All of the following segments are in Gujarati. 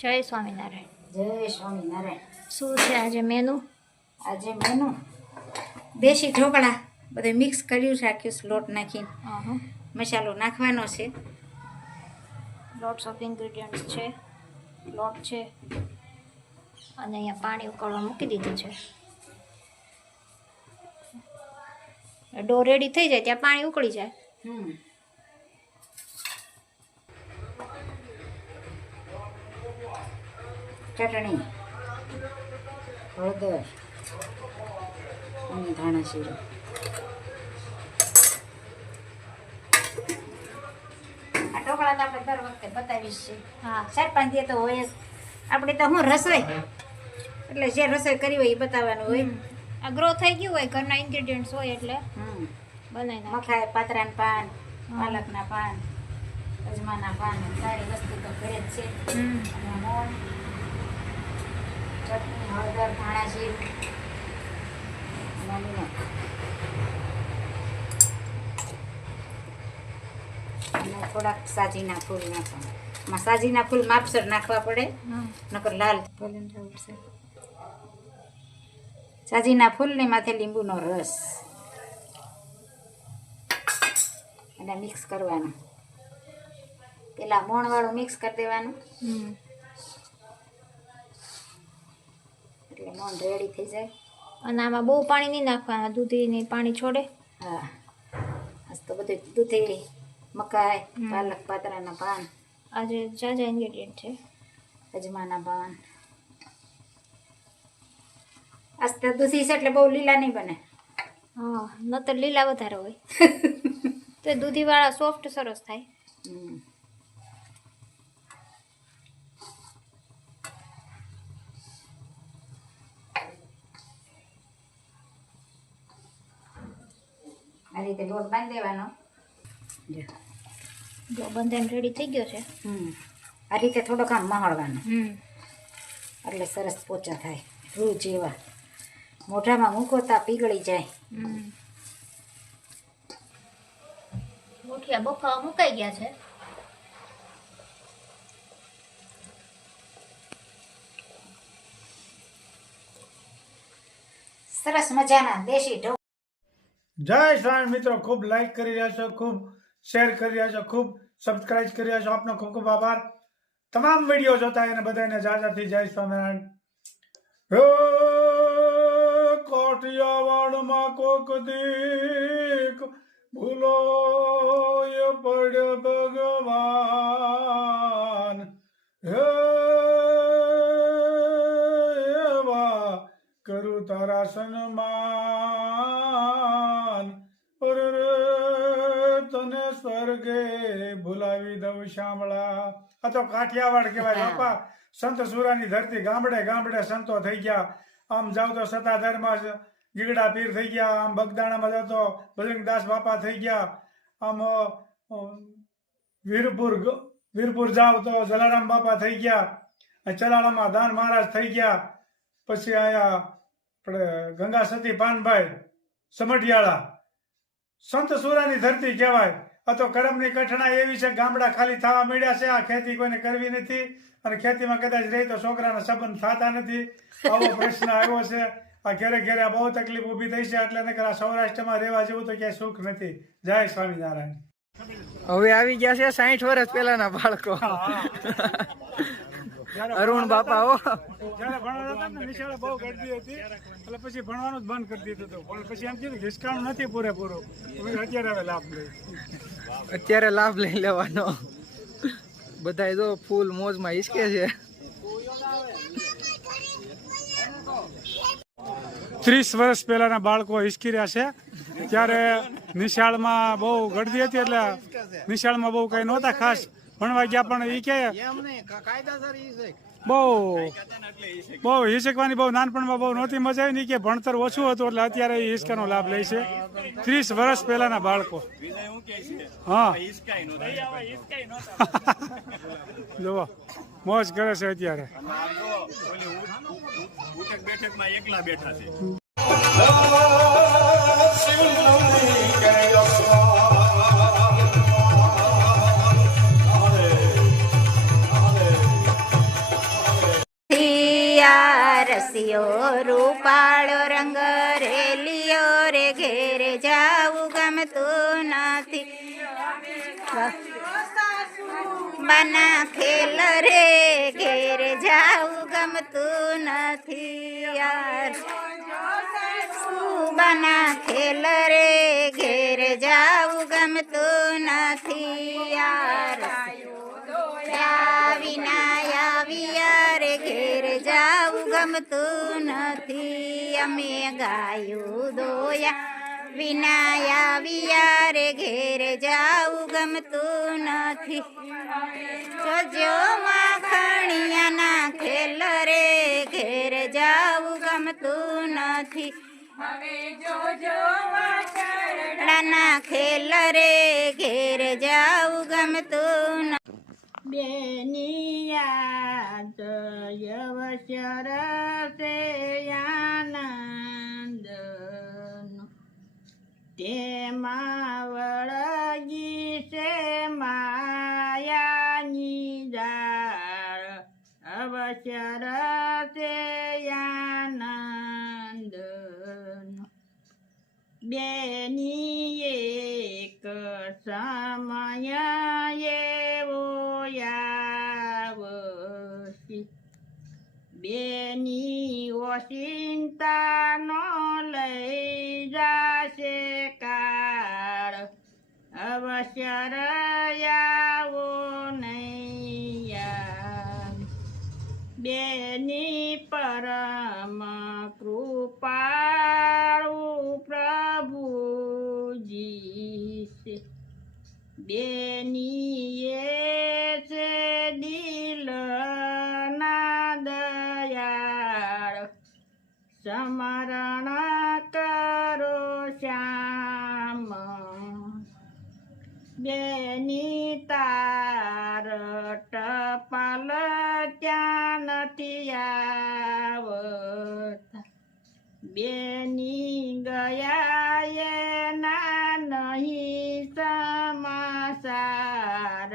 જય સ્વામિનારાયણ. જય સ્વામિનારાયણ. શું છે આજે મેનુ? આજે મેનુ દેશી ઢોકળા બધે મિક્સ કર્યું રાખ્યું, લોટ નાખીને મસાલો નાખવાનો છે. લોટ્સ ઓફ ઇન્ગ્રેડિયન્ટ્સ છે, લોટ છે અને અહીંયા પાણી ઉકળવા મૂકી દીધું છે. ડો રેડી થઈ જાય ત્યાં પાણી ઉકળી જાય. ચટણી, હળદર અને ધાણા જીરું. આ ઢોકળા તો આપણે દર વખતે બતાવીશ છે. હા, 4-5 દી તો હોય જ. આપણે તો હું રસોઈ એટલે જે રસોઈ કરી હોય એ બતાવવાનું હોય. આ ગ્રો થઈ ગયું હોય, ઘરના ઇન્ગ્રેડિયન્ટ્સ હોય એટલે બનાવી નાખે. મખાઈ, પાતરાના પાન, પાલકના પાન, અજમાના પાન, સારી વસ્તુ તો ઘરે જ છે. અને મોણ, ચટણી, હળદર, ધાણા જીરું અને નિમક અને થોડાક સાજીના ફૂલ નાખવાના. આમાં સાજીના ફૂલ માપસર નાખવા પડે, નકર લાલ છે. સાજીના ફૂલને માથે લીંબુનો રસ અને મિક્સ કરવાનું. પેલા મોણવાળું મિક્સ કરી દેવાનું એટલે મોણ રેડી થઈ જાય. અને આમાં બહુ પાણી નહીં નાખવાનું, દૂધીની પાણી છોડે. હા, આજ તો બધું દૂધી, મકાઈ, પાલક, પાતરાના પાન, આજે જાજા ઇન્ગ્રેડિયન્ટ છે. અજમાના પાન. આજ તો દૂધી છે એટલે બહુ લીલા નહીં બને. હા, નતર લીલા વધારે હોય તો દૂધીવાળા સોફ્ટ સરસ થાય. આ રીતે લોટ બાંધી દેવાનો. જો બંધન રેડી થઈ ગયો છે. આ રીતે થોડોક આમ મહળવાનો એટલે સરસ પોચા થાય, રૂ જેવા. મોઢામાં મૂકો તા પીગળી જાય. મુઠિયા બફાવા મુકાઈ ગયા છે. સરસ મજાના દેશી ઢોકળા. જય સ્વામી મિત્રો, ખૂબ લાઈક કરી રહ્યા છો, ખૂબ શેર કરી રહ્યા છો, ખૂબ સબસ્ક્રાઇબ કરી રહ્યા છો. આપનો ખૂબ ખૂબ આભાર. તમામ વિડીયો જોતા એને બધાને જાજાથી જય સ્વામિનારાયણ. હે કાઠિયાવાડમાં કોક દીક ભૂલો એ પડ્યો ભગવાન. હે એવા કરું તારા સન્માન. તને સ્વર્ગે ભૂલાવી દઉં શામળા. આ તો કાઠિયાવાડ કહેવાય બાપા. સંત સુરાની ધરતી. ગામડે ગામડે સંતો થઈ ગયા. આમ જાવ તો સતાધારમાં ગીગડા પીર થઈ ગયા. આમ બગદાણામાં જાવ તો બજરંગદાસ બાપા થઈ ગયા. આમ વીરપુર જાવ તો જલારામ બાપા થઈ ગયા. ચલાળામાં દાન મહારાજ થઈ ગયા. પછી આયા આપણે ગંગા સતી પાનભાઈ સમઢિયાળા. સંત સુરાની ધરતી કહેવાય. આ તો કરમની કઠણાઈ એવી છે, ગામડા ખાલી થવા મળ્યા છે. આ ખેતી કોઈને કરવી નથી અને ખેતીમાં કદાચ રહી તો છોકરાના સંબંધ થતા નથી. આવો પ્રશ્ન આવ્યો છે. આ ઘેરે ઘેરે બહુ તકલીફ ઊભી થઈ છે. એટલે નકર આ સૌરાષ્ટ્રમાં રહેવા જેવું તો ક્યાંય સુખ નથી. જય સ્વામિનારાયણ. હવે આવી ગયા છે 60 વર્ષ પહેલાના બાળકો. અરુણ બાપા હો. જયારે ભણવા હતા ને નિશાળે બહુ ગરદી હતી એટલે પછી ભણવાનું જ બંધ કરી દીધું હતું. પણ પછી એમ કીધું હિસકાણું નથી પૂરેપૂરું. અત્યારે હવે લાભ લઈ. અત્યારે લાભ લઈ લેવાનો. બધા જો ફૂલ મોજમાં હિસકે છે. 30 વર્ષ પહેલાના બાળકો હિસકી રહ્યા છે. ત્યારે નિશાળમાં બહુ ગરદી હતી એટલે નિશાળમાં બહુ કઈ નહોતા ખાસ ભણવા ગયા. પણ એ કે બહુ હિસકવાની બહુ નાનપણમાં બહુ નહોતી મજા આવી ને કે ભણતર ઓછું હતું એટલે અત્યારે એ હિસકાનો લાભ લે છે. 30 વર્ષ પહેલાના બાળકો. હા જુઓ મોજ કરે છે અત્યારે. બેઠકમાં એકલા બેઠા છે. યા રસિયો રૂપાળો રંગ રેલિયો રે ઘેર જાવું ગમતું નથી બના ખેલ રે ઘેર જાવું ગમતું નથી યાર બના ખેલ રે ઘેર જાવું ગમતું નથી યાર વિના રે ઘેર જાવું ગમતું નથી અમે ગાયું દોયા વિના રે ઘેર જાવું ગમતું નથી જોજો માખણિયાના ખેલ રે ઘેર જાવું ગમતું નથી ના ખેલ રે ઘેર જાવું ગમતું નથી બેનિયા જયવશ્ય રસે આનંદ તેમાં વળગી છે માયાની જાળ અવશ્ય રસે આનંદ બેની એક સમય એવો આવશે બેની ઓચિંતા નો લઈ જાશે કાળ અવશ્ય રહ્યાવો નહીં બેની પરમ કૃપાળુ પ્રભુજી છે બેની એ છે દિલના દયાળ સ્મરણ કરો શ્યામ બેની તાર ટપાલ ત્યાં નથી આવતા બેની ગયા એના નહીં સમાચાર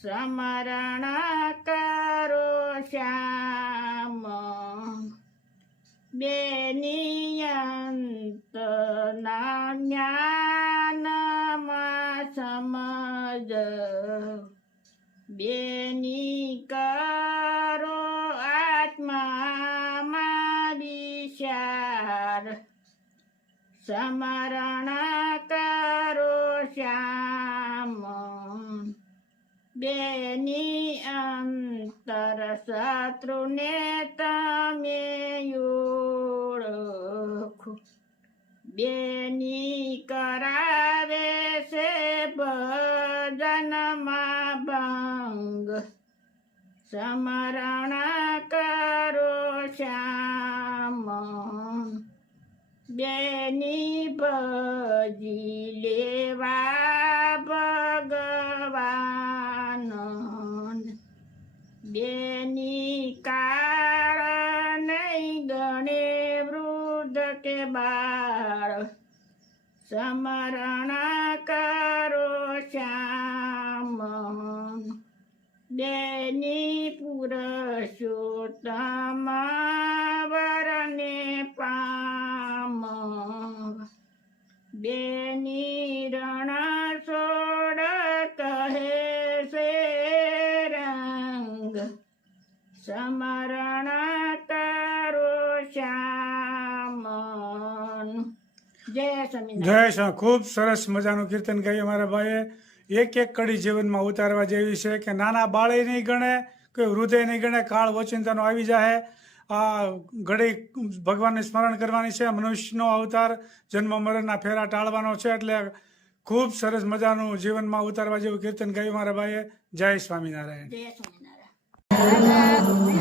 સ્મરણ કરો શ્યામ બેની અંતના જ્ઞાનમાં સમજ બેની કરો આત્મામાં વિચાર સ્મરણ કરો શ્યામ બેની અંતર શત્રુને તમે ઓળખો બેની કરાવે છે ભજનમાં ભંગ સ્મરણ કરો શ્યામ બેની ભજી લેવા ભગવાન બેની કાળ નહીં ગણે વૃદ્ધ કે બાળ સ્મરણ કરો શ્યામ બેની પુરુષોત્તમ વરને પામ બેની રણ છોડ કહે છે રંગ સ્મરણ કરો શ્યામ જય સ્વામિનારાયણ. જય શ્રી ખૂબ સરસ મજાનું કીર્તન ગાયું મારા ભાઈએ. એક એક કડી જીવનમાં ઉતારવા જેવી છે કે નાના બાળે નહીં ગણે, કોઈ હૃદય નહીં ગણે, કાળ ઓચિંતાનો આવી જાય. આ ઘડી ભગવાનને સ્મરણ કરવાની છે. મનુષ્યનો અવતાર જન્મ મરણના ફેરા ટાળવાનો છે. એટલે ખૂબ સરસ મજાનું જીવનમાં ઉતારવા જેવું કીર્તન ગાયું મારા ભાઈએ. જય સ્વામિનારાયણ. જય સ્વામિનારાયણ.